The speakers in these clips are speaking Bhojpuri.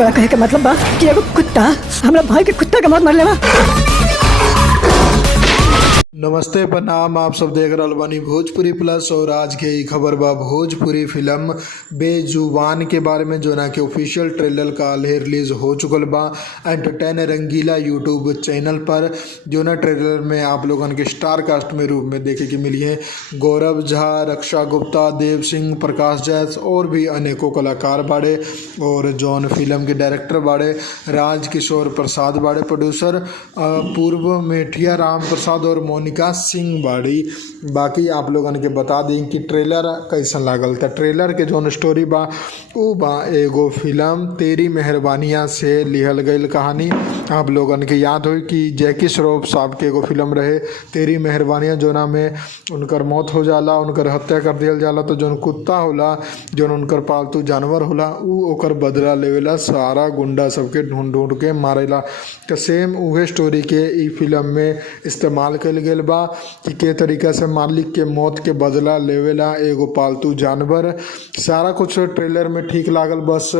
तोरा कहे के मतलब बा कि एगो कुत्ता हमरा भाई के कुत्ता के मौत मार लेवा। नमस्ते प्रणाम, आप सब देख रहल बानी भोजपुरी प्लस। और आज के ई खबर बा भोजपुरी फिल्म बेजुबान के बारे में, जो ना कि ऑफिशियल ट्रेलर का रिलीज हो चुकल बा एंटरटेन रंगीला यूट्यूब चैनल पर। जो ना ट्रेलर में आप लोगन के स्टार कास्ट में रूप में देखे के मिली है गौरव झा, रक्षा गुप्ता, देव सिंह, प्रकाश जैस और भी अनेकों कलाकार बाड़े। और जौन फिल्म के डायरेक्टर बाड़े राज किशोर प्रसाद बाड़े, प्रोड्यूसर पूर्व मेठिया राम प्रसाद और मोनिका सिंह बाड़ी। बाकी आप लोगन के बता दी कि ट्रेलर कैसन लागल। था ट्रेलर के जौन स्टोरी बा उ बा एगो फिल्म तेरी मेहरबानियाँ से लिहल गईल कहानी। आप लोगन के याद हो कि जैकी श्रॉफ साहब के एगो फिल्म रहे तेरी मेहरबानियाँ, जोना में उनकर मौत हो जाला, उनकर हत्या कर दिया जाला। तो जौन कुत्ता होला, जौन उनकर पालतू जानवर होला, उ ओकर बदला लेवेला, सारा गुंडा सबके ढूंढ ढूंढ के मारेला। तो सेम उहे स्टोरी के ई फिल्म में इस्तेमाल कल गेल बा कि के तरीका से मालिक के मौत के बदला लेवेला एगो पालतू जानवर। सारा कुछ ट्रेलर में ठीक लागल, बस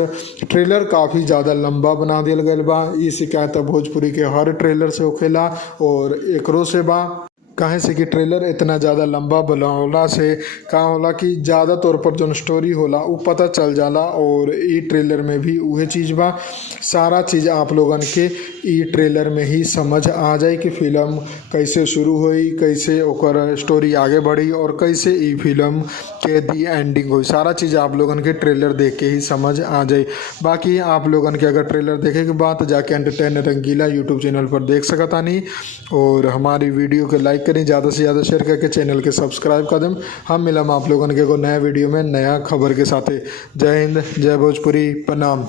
ट्रेलर काफ़ी ज़्यादा लंबा बना दिया गया बा। ये शिकायत भोजपुरी के हर ट्रेलर से होखेला और एकरो से बा। काहे से कि ट्रेलर इतना ज़्यादा लंबा बनावला से का होला कि ज़्यादा तौर पर जो स्टोरी होला वो पता चल जाला। और ई ट्रेलर में भी उहे चीज़ बा, सारा चीज़ आप लोगन के ई ट्रेलर में ही समझ आ जाए कि फिल्म कैसे शुरू हुई, कैसे ओकर स्टोरी आगे बढ़ी और कैसे ई फिल्म के दी एंडिंग हुई। सारा चीज़ आप लोगन के ट्रेलर देख के ही समझ आ जाए। बाकी आप लोगन के अगर ट्रेलर देखे के बाद जाके एंटरटेन रंगीला यूट्यूब चैनल पर देख सकतानी। और हमारी वीडियो के लाइक करें, ज़्यादा से ज़्यादा शेयर करके चैनल के सब्सक्राइब कर दें। हम मिलम आप लोगन के एगो नया वीडियो में नया खबर के साथ। जय हिंद, जय भोजपुरी, प्रणाम।